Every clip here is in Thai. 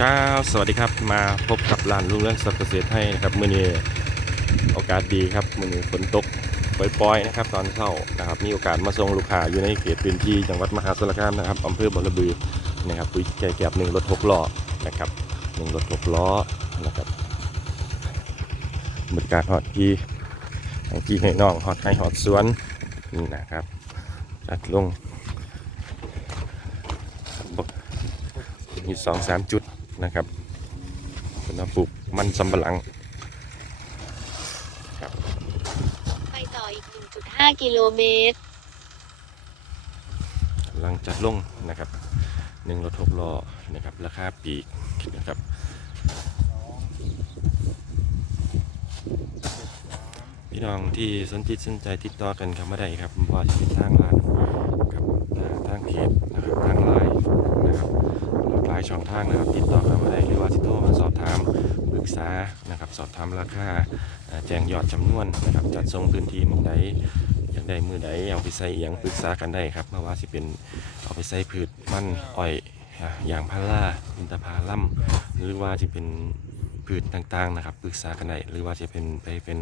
ครับสวัสดีครับมาพบกับร้านลุงเรื่องสัตว์เกษตรให้นะครับมื้อนี้โอกาสดีครับมื้อนี้ฝนตกปล่อยๆนะครับ ตอนเช้านะครับ มีโอกาสมาส่งลูกค้าอยู่ในเขตพื้นที่จังหวัดมหาสารคามนะครับอำเภอบอระบือนะครับปุ๋ยแก่แก็บหนึ่งรถหกล้อนะครับหนึ่งรถหกล้อนะครับบริการฮอดที่ให้พี่ให้น้องฮอดให้ฮอดสวนนี่นะครับจัดลงมีสองสามจุด นะครับเป็นมาปลูกมันสำปะหลัง ไปต่ออีก 1.5 กิโลเมตรกำลังจัดลงนะครับหนึ่งรถหกล้อนะครับราคาปีกนะครับพี่น้องที่สนจิตสนใจติดต่อกันครับมาได้ครับว่าจะเป็นทางร้านกับอ่าทางเพจนะครับทางไลน์นะครับหลากหลายช่องทางนะครับติด นะครับ สอบถามราคาแจ้งยอดจำนวนนะครับจัดส่งพื้นที่มองใดอยากได้มือใดเอาไปใส่อย่างปรึกษากันได้ครับไม่ว่าสิเป็นเอาไปใส่พืชมันอ้อยอย่างพาราอินทผลัมหรือว่าจะเป็นพืชต่างๆนะครับปรึกษากันได้หรือว่าจะเป็นไปเป็น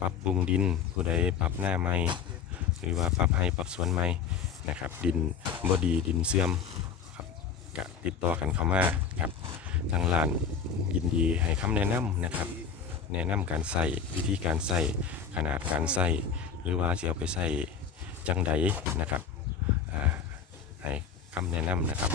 ปรับปรุงดินผู้ใดปรับหน้าไม้หรือว่าปรับให้ปรับสวนไม้นะครับ ดินบดีดินเสื่อมครับกติดต่อกันเข้ามาครับทางร้าน ยินดีให้คำแนะนำนะครับ แนะนำการใส่วิธีการใส่ขนาดการใส่หรือว่าจะเอาไปใส่จังไดนะครับให้คำแนะนำนะครับ